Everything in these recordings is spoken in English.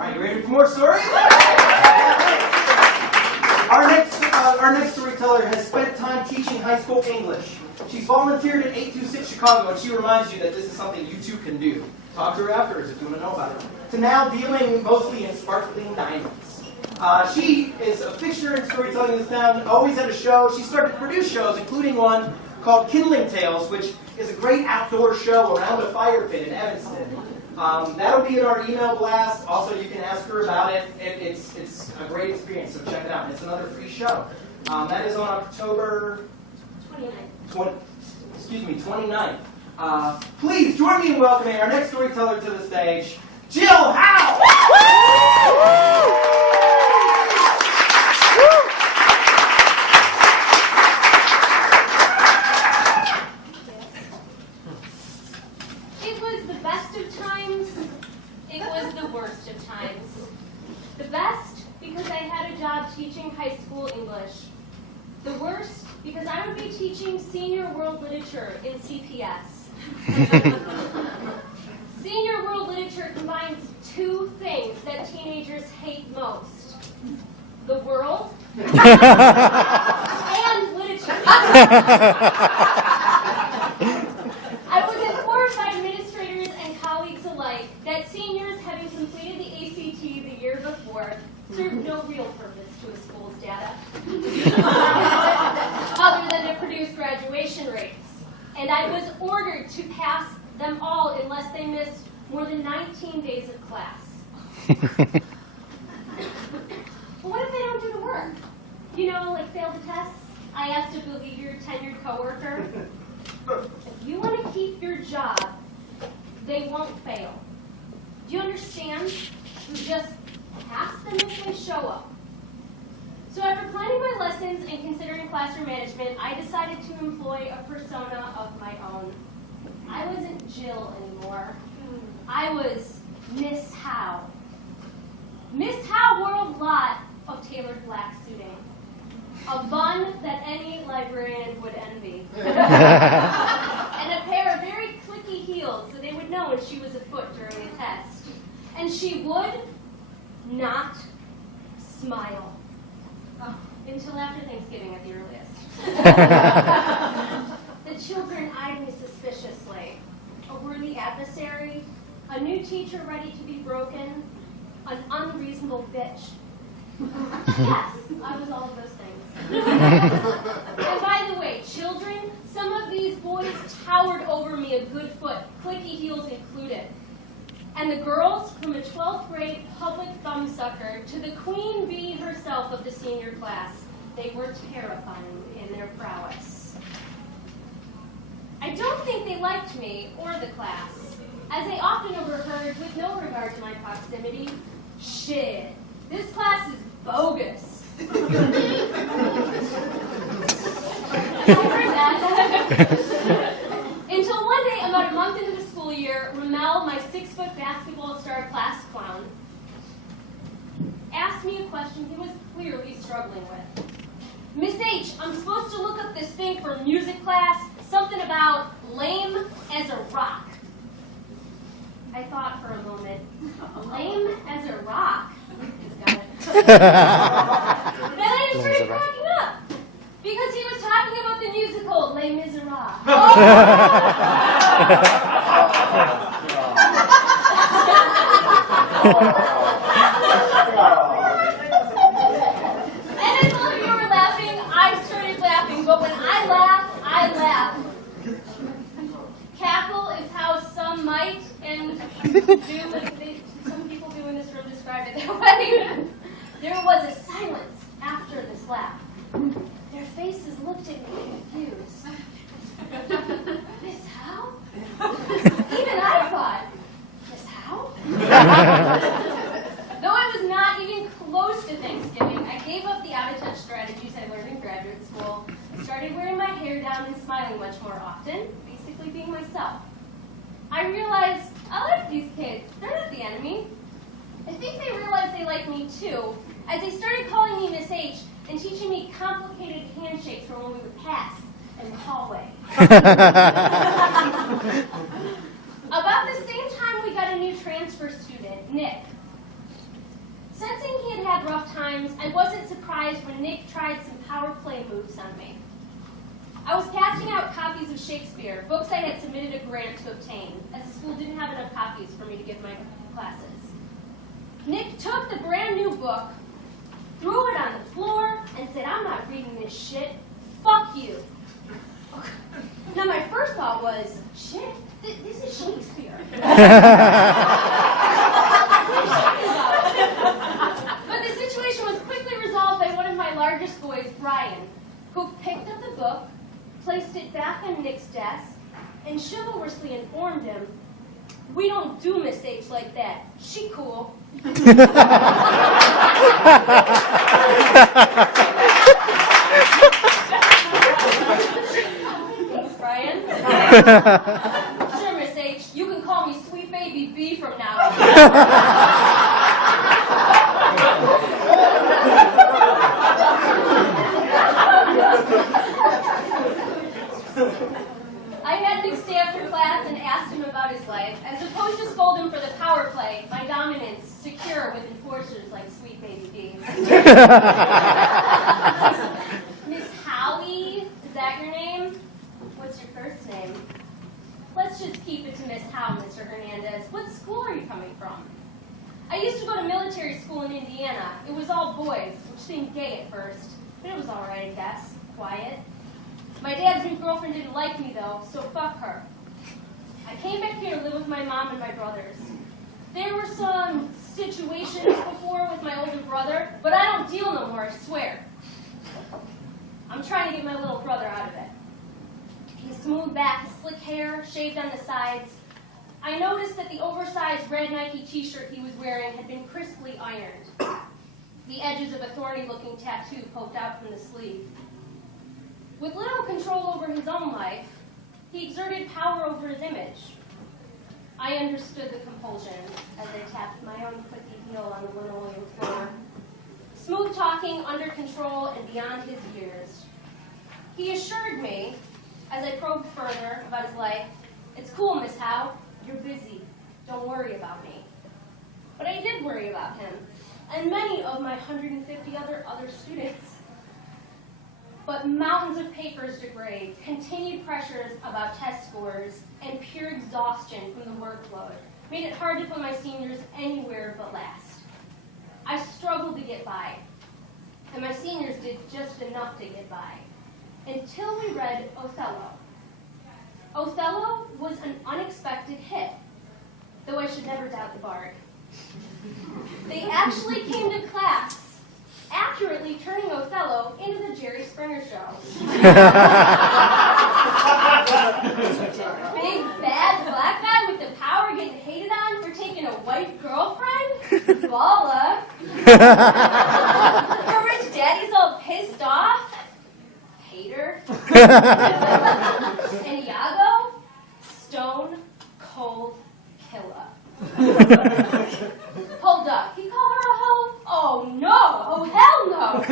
right, you ready for more stories? Our next storyteller has spent time teaching high school English. She's volunteered at 826 Chicago, and she reminds you that this is something you too can do. Talk to her afterwards if you want to know about it. To now dealing mostly in sparkling diamonds. She is a fixture in storytelling in this town, always had a show. She started to produce shows, including one called Kindling Tales, which is a great outdoor show around a fire pit in Evanston. That'll be in our email blast. Also, you can ask her about it. It's a great experience, so check it out. It's another free show. That is on October 29th. Please join me in welcoming our next storyteller to the stage, Jill Howe! It was the best of times. It was the worst of times. The best, because I had a job teaching high school English. The worst, because I would be teaching senior world literature in CPS. Senior world literature combines two things that teenagers hate most: the world and literature. I was informed by administrators and colleagues alike that seniors, having completed the ACT the year before, served no real purpose to a school's data other than to produce graduation rates. And I was ordered to pass them all unless they missed more than 19 days of class. But what if they don't do the work? You know, like fail the tests? I asked to believe your tenured coworker. If you want to keep your job, they won't fail. Do you understand? You just pass them if they show up. So after planning my lessons and considering classroom management, I decided to employ a persona of my own. I wasn't Jill anymore. I was Miss Howe. Miss Howe wore a lot of tailored black suiting. A bun that any librarian would envy. And a pair of very clicky heels so they would know when she was afoot during a test. And she would not smile. Until after Thanksgiving at the earliest. The children eyed me suspiciously. A worthy adversary, a new teacher ready to be broken, an unreasonable bitch. Yes, I was all of those things. And by the way, children, some of these boys towered over me a good foot, clicky heels included. And the girls, from a 12th grade public thumbsucker to the queen bee herself of the senior class, they were terrifying in their prowess. I don't think they liked me or the class, as they often overheard, with no regard to my proximity, "Shit, this class is bogus." Don't heard that. Until one day, about a month into the school year, Ramel, my 6-foot basketball star class clown, asked me a question he was clearly struggling with. "Miss H, I'm supposed to look up this thing for music class, something about lame as a rock." I thought for a moment, lame as a rock? He's got it. Then I just started cracking up, because he was talking about the musical Les Miserables. And as all of you were laughing, I started laughing. But when I laugh, I laugh. Cackle is how some might and some people do in this room describe it that way. There was a silence after this laugh. Their faces looked at me confused. "Miss Howe?" Even I thought, "Miss Howe?" Though I was not even close to Thanksgiving, I gave up the out-of-touch strategies I learned in graduate school. I started wearing my hair down and smiling much more often, basically being myself. I realized I like these kids. They're not the enemy. I think they realized they like me too, as they started calling me Miss H and teaching me complicated handshakes for when we would pass in the hallway. About the same time, we got a new transfer student, Nick. have rough times, I wasn't surprised when Nick tried some power play moves on me. I was passing out copies of Shakespeare, books I had submitted a grant to obtain, as the school didn't have enough copies for me to give my classes. Nick took the brand new book, threw it on the floor, and said, "I'm not reading this shit. Fuck you." Now my first thought was, shit, this is Shakespeare. But the situation was quickly resolved by one of my largest boys, Brian, who picked up the book, placed it back on Nick's desk, and chivalrously informed him, "We don't do Miss H like that. She cool." Thanks, Brian. Sure, Miss H, you can call me Sweet Baby B from now on. I had Nick stay after class and asked him about his life. As opposed to scold him for the power play, my dominance secure with enforcers like Sweet Baby D. Miss Howie, is that your name? What's your first name? Let's just keep it to Miss Howe, Mr. Hernandez. What school are you coming from? I used to go to military school in Indiana. It was all boys, which seemed gay at first, but it was all right, I guess. Quiet. My dad's new girlfriend didn't like me, though, so fuck her. I came back here to live with my mom and my brothers. There were some situations before with my older brother, but I don't deal no more, I swear. I'm trying to get my little brother out of it. He smoothed back his slick hair, shaved on the sides. I noticed that the oversized red Nike t-shirt he was wearing had been crisply ironed. The edges of a thorny-looking tattoo poked out from the sleeve. With little control over his own life, he exerted power over his image. I understood the compulsion as I tapped my own clicky heel on the linoleum floor. Smooth talking, under control, and beyond his years. He assured me, as I probed further about his life, "It's cool, Miss Howe. You're busy. Don't worry about me." But I did worry about him, and many of my 150 other students. But mountains of papers to grade, continued pressures about test scores, and pure exhaustion from the workload made it hard to put my seniors anywhere but last. I struggled to get by, and my seniors did just enough to get by, until we read Othello. Othello was an unexpected hit, though I should never doubt the bard. They actually came to class accurately turning Othello into the Jerry Springer Show. Big, bad black guy with the power getting hated on for taking a white girlfriend? Lala. Her rich daddy's all pissed off? Hater. And Iago? Stone cold killer. Hold up, he called her a hoe? Oh no, oh hell no!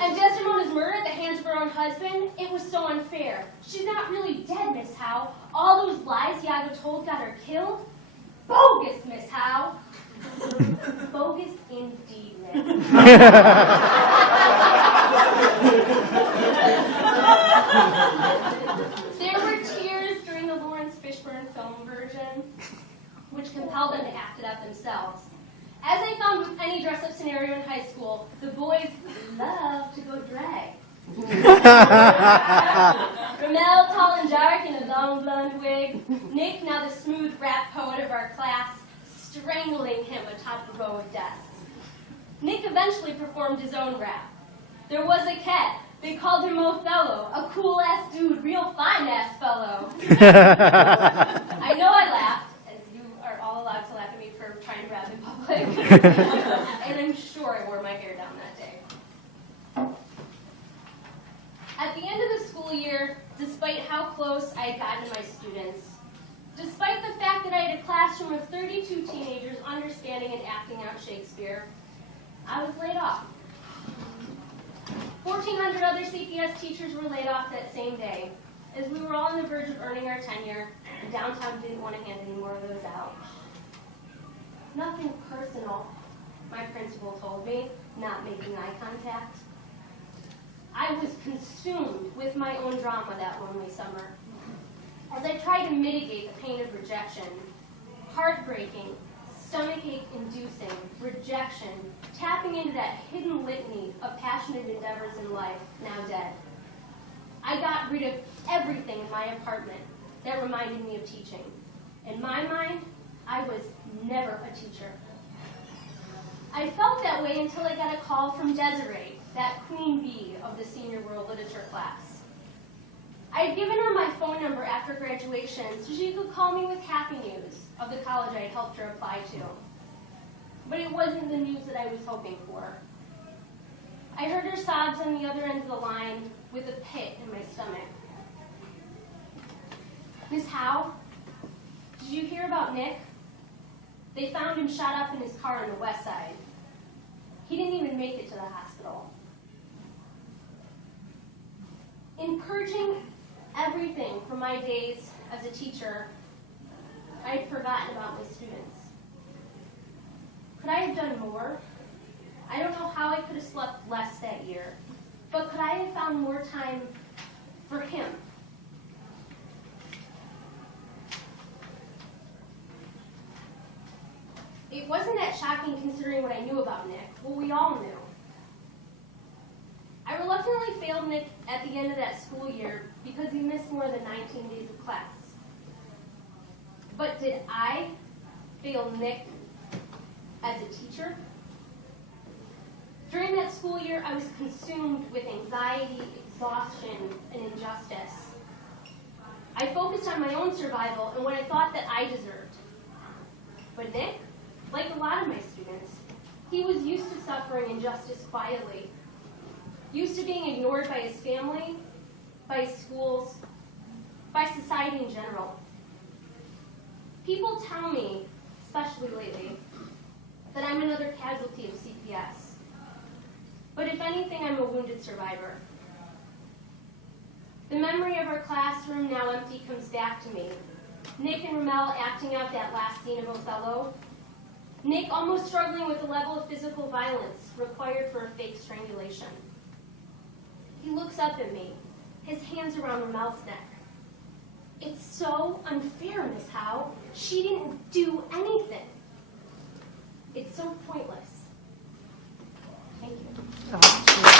And Desdemona's murder at the hands of her own husband, it was so unfair. She's not really dead, Miss Howe. All those lies Iago told got her killed? Bogus, Miss Howe. Bogus indeed, ma'am. There were tears during the Lawrence Fishburne film version, which compelled them to act it out themselves. As I found with any dress-up scenario in high school, the boys love to go drag. Ramel, tall and dark in a long blonde wig. Nick, now the smooth rap poet of our class, strangling him atop the row of desks. Nick eventually performed his own rap. There was a cat. They called him Othello, a cool-ass dude, real fine-ass fellow. I know I laughed, as you are all allowed to laugh at me for trying to rap in public. And I'm sure I wore my hair down that day. At the end of the school year, despite how close I had gotten to my students, despite the fact that I had a classroom of 32 teenagers understanding and acting out Shakespeare, I was laid off. 1,400 other CPS teachers were laid off that same day. As we were all on the verge of earning our tenure, and downtown didn't want to hand any more of those out. Nothing personal. my principal told me, not making eye contact. I was consumed with my own drama that lonely summer. As I tried to mitigate the pain of rejection, heartbreaking, stomachache-inducing rejection, tapping into that hidden litany of passionate endeavors in life, now dead. I got rid of everything in my apartment that reminded me of teaching. In my mind, I was never a teacher. I felt that way until I got a call from Desiree, that queen bee of the senior world literature class. I had given her my phone number after graduation so she could call me with happy news of the college I had helped her apply to. But it wasn't the news that I was hoping for. I heard her sobs on the other end of the line with a pit in my stomach. Miss Howe, did you hear about Nick? They found him shot up in his car on the west side. He didn't even make it to the hospital. In purging everything from my days as a teacher, I had forgotten about my students. Could I have done more? I don't know how I could have slept less that year, but could I have found more time for him? It wasn't that shocking considering what I knew about Nick, what we all knew. I reluctantly failed Nick at the end of that school year because he missed more than 19 days of class. But did I fail Nick as a teacher? During that school year, I was consumed with anxiety, exhaustion, and injustice. I focused on my own survival and what I thought that I deserved. But Nick, like a lot of my students, he was used to suffering injustice quietly, used to being ignored by his family, by his schools, by society in general. People tell me, especially lately, that I'm another casualty of CPS. But if anything, I'm a wounded survivor. The memory of our classroom, now empty, comes back to me. Nick and Ramel acting out that last scene of Othello. Nick almost struggling with the level of physical violence required for a fake strangulation. He looks up at me, his hands around Ramel's neck. It's so unfair, Miss Howe. She didn't do anything. It's so pointless. Thank you.